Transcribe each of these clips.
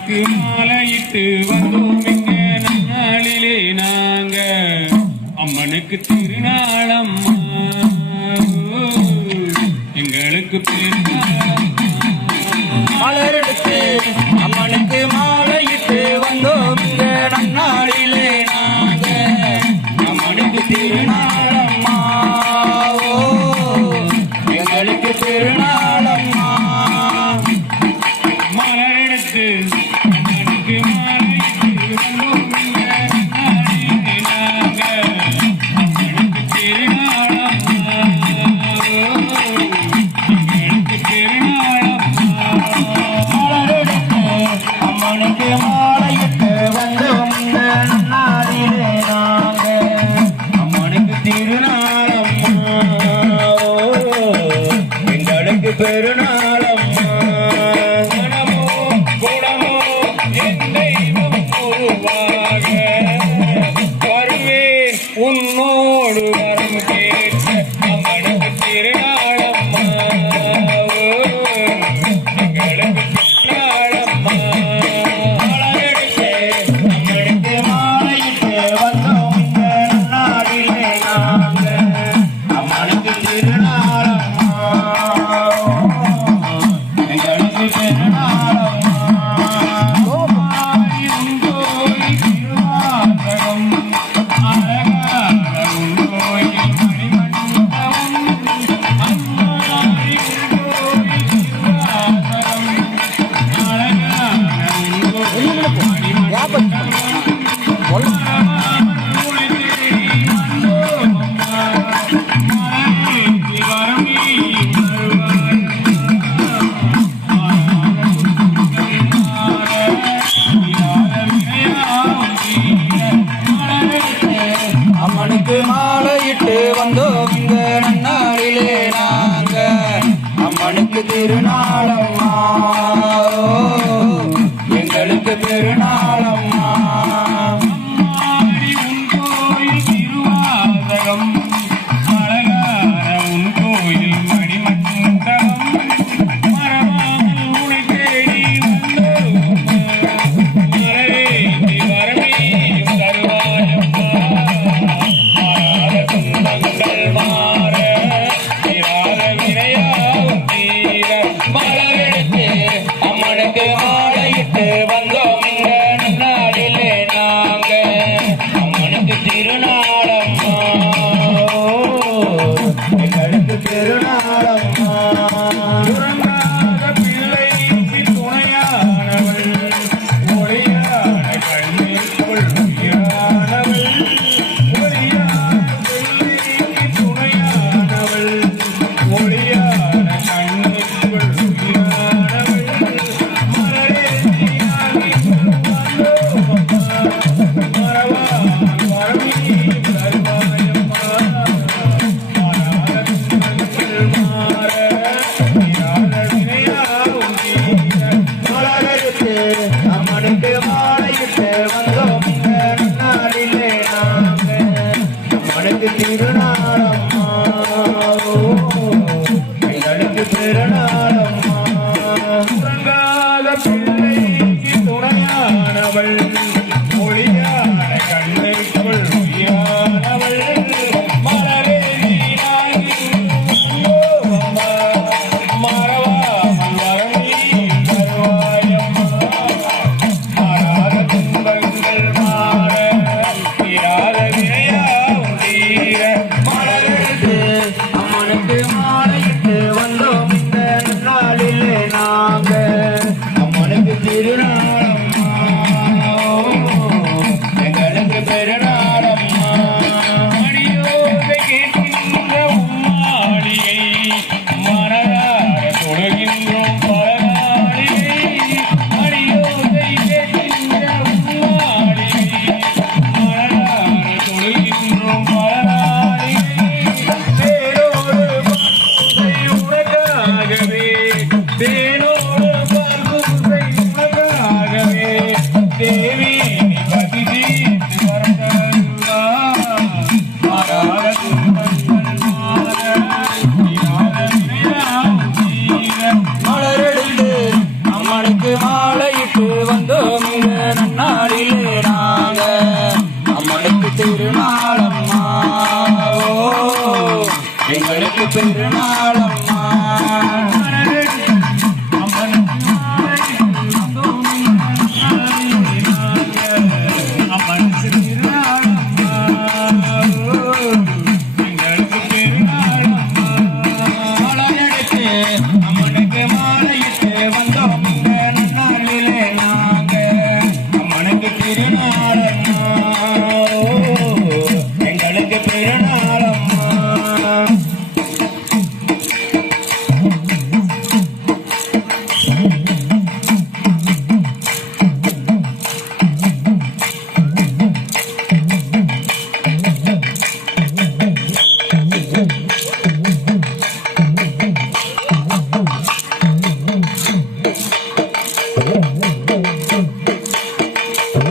நாளைக்கு மாலையிட்டு வந்தோம் இந்த நாளிலே நாங்க. அம்மனுக்கு திருநாளம் எங்களுக்கு மலரெடுத்து அம்மனுக்கு மாலையிட்டு வந்தோம் இந்த நன்னாளிலே நாங்க. அம்மனுக்கு திருநாள் பெருநாள் don't know திருநாள்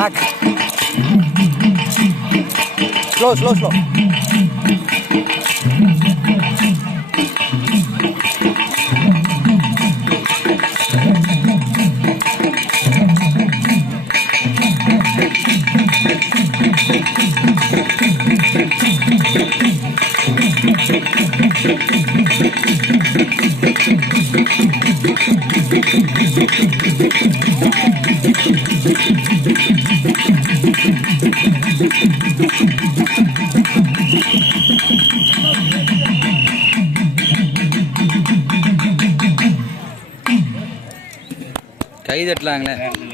Back. Slow, slow, slow. கை தட்டலாங்களே.